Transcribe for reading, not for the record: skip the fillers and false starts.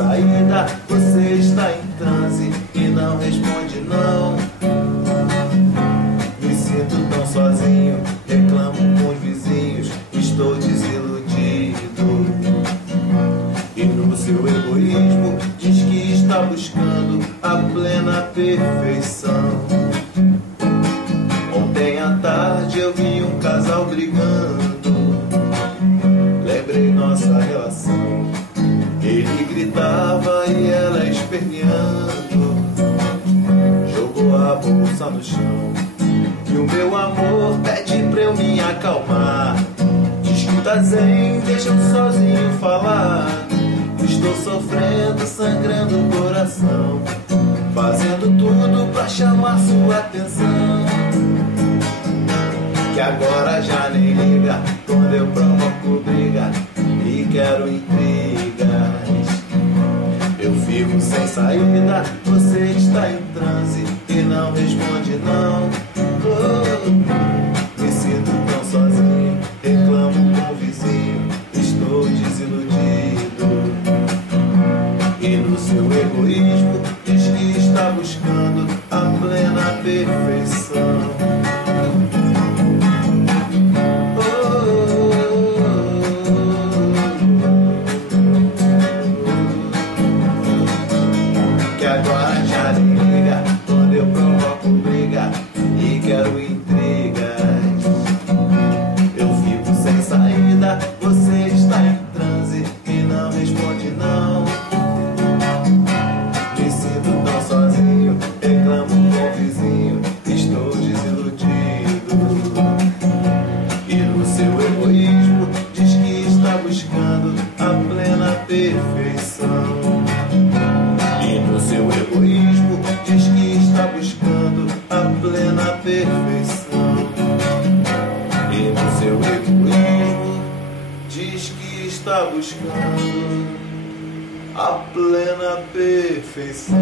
saída, você está em transe e não responde não. Me sinto tão sozinho, reclamo com os vizinhos, estou desiludido. E no seu egoísmo diz que está buscando a plena perfeição. Ontem à tarde eu vi um casal brigando, lembrei nossa relação. Ele gritava e ela esperneando, jogou a bolsa no chão. E o meu amor pede pra eu me acalmar, diz que tá zen, deixa eu sozinho falar. Estou sofrendo, sangrando o coração, fazendo tudo pra chamar sua atenção. Que agora já nem liga quando eu provoco briga e quero intrigas. Eu fico sem saída, você está em transe e não responde não. Me sinto tão sozinho, reclamo com o vizinho, estou desiludido. E no seu egoísmo diz que está buscando a plena perfeição. Que agora já nem liga quando eu provoco briga e quero intrigas. Eu fico sem saída, você está em transe e não responde não. Me sinto tão sozinho, reclamo com o vizinho, estou desiludido. E no seu egoísmo diz que está buscando a plena perfeição. E no seu egoísmo diz que está buscando a plena perfeição. E no seu egoísmo diz que está buscando a plena perfeição.